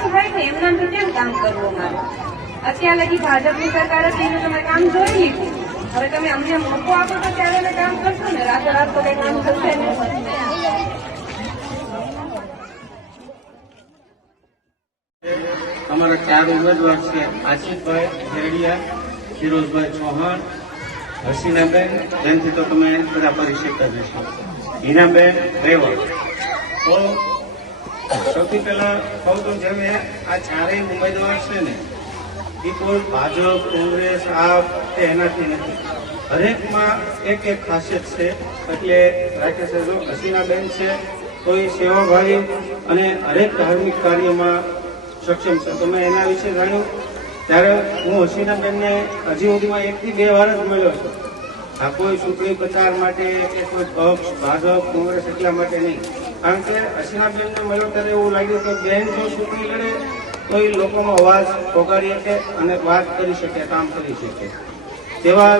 કામ થાય ને એમનાથી કેમ કામ કરવું મારે? અત્યાર લગી ભાજપની સરકાર હતી એનું તમે કામ જોઈ લીધું. હવે તમે અમને મોકો આપો તો ત્યારે કામ કરશો ને, રાતોરાત તો કઈ કામ થશે ને. અમારા 4 ઉમેદવાર છે: આશિષભાઈ ઝેડિયા, ફિરોઝભાઈ ચૌહાણ, હસીનાબેન, જેનાથી તો તમે બધા પરિચિત જ હશો, હિનાબેન રેવલ. તો સૌથી પહેલા કહું તો જેમ આ 4 ઉમેદવાર છે ને, એ કોઈ ભાજપ, કોંગ્રેસ, આપ કે એનાથી નથી. હરેકમાં એક એક ખાસિયત છે. એટલે રાખે છે. જો હસીનાબેન છે તો એ સેવાભાવી અને હરેક ધાર્મિક કાર્યમાં સક્ષમ છે. તો મેં એના વિશે જાણ્યું ત્યારે હું હસીનાબેનને હજી સુધીમાં 1 થી 2 વાર જ મળ્યો છું. આ કોઈ ચૂંટણી પ્રચાર માટે કે કોઈ પક્ષ, ભાજપ, કોંગ્રેસ એટલા માટે નહીં. કારણ કે હસીનાબેનને મળ્યો ત્યારે એવું લાગ્યું કે બેન જો ચૂંટણી લડે તો એ લોકોનો અવાજ પોકારી શકે અને વાત કરી શકે, કામ કરી શકે. તેવા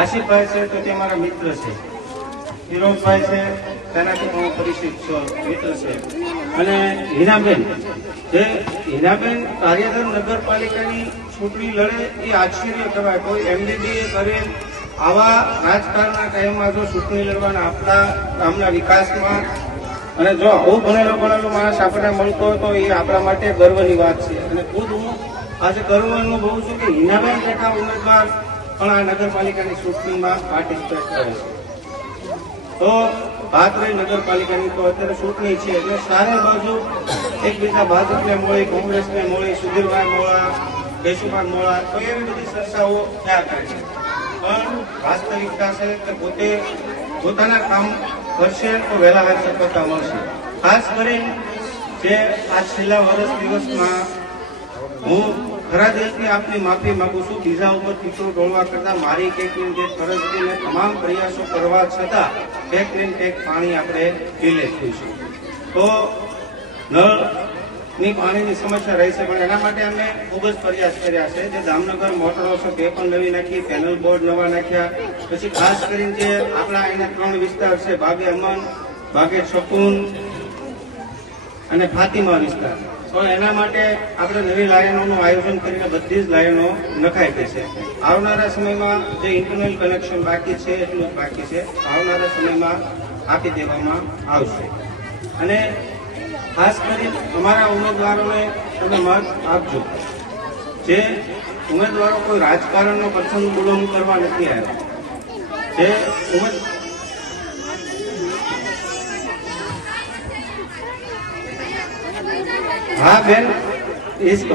આશિષભાઈ છે તો તે મારા મિત્ર છે. ફિરોઝભાઈ છે તેનાથી હું પરિચિત છું, મિત્ર છે. અને હિનાબેન, જે હિનાબેન કાર્યધર નગરપાલિકાની ચૂંટણી લડે એ આશ્ચર્ય કહેવાય. કોઈ એમડીડીએ કરે આવા રાજકારણના ટાઈમમાં જો ચૂંટણી લડવાના આપણા ગામના વિકાસમાં, અને જો આવું ભણેલો માણસ આપણને મળતો હોય તો એ આપણા માટે ગર્વની વાત છે. અને ખુદ હું આજે ગર્વ અનુભવું છું કે હિનાબેન જેટલા ઉમેદવાર પણ આ નગરપાલિકાની ચૂંટણીમાં પાર્ટિસિપેટ કરે છે. તો વાત રહી નગરપાલિકાની, તો અત્યારે ચૂંટણી છે એટલે સારે બાજુ એકબીજા ભાજપને મળી, કોંગ્રેસને મળી, સુધીરભાઈ મોળા, કેશુભાઈ મોળા, તો એવી બધી ચર્ચાઓ થયા કરે છે. પણ વાસ્તવિકતા છે કે પોતે પોતાના કામ કરશે તો વહેલા વહેલી સફળતા મળશે. ખાસ કરીને જે આ છેલ્લા વર્ષ દિવસમાં હું ખરા દિલથી આપની માફી માંગુ છું. બીજા ઉપર ટીકડો ઢોળવા કરતા મારી કંઈક ફરજ કરીને તમામ પ્રયાસો કરવા છતાં ટેક પાણી આપણે પી લઈશું. તો નળની પાણીની સમસ્યા રહેશે, પણ એના માટે અમે ખૂબ જ પ્રયાસ કર્યા છે. જે દામનગર મોટરો છે તે પણ નવી નાખી, પેનલ બોર્ડ નવા નાખ્યા. પછી ખાસ કરીને જે આપણા એના 3 વિસ્તાર છે, બાગે અમન, બાગે શકુન અને ફાતિમા વિસ્તાર, તો એના માટે આપણે નવી લાઈનોનું આયોજન કરીને બધી જ લાઈનો નખાઈ ગઈ છે. આવનારા સમયમાં જે ઇન્ટરનલ કનેક્શન બાકી છે એટલું જ બાકી છે, આવનારા સમયમાં આપી દેવામાં આવશે. અને ખાસ કરી અમારા ઉમેદવારોને તમે મત આપજો. જે ઉમેદવારો કોઈ રાજકારણનો પ્રસંગ બિલોંગ કરવા નથી આવ્યા. જે हाँ बेन इसको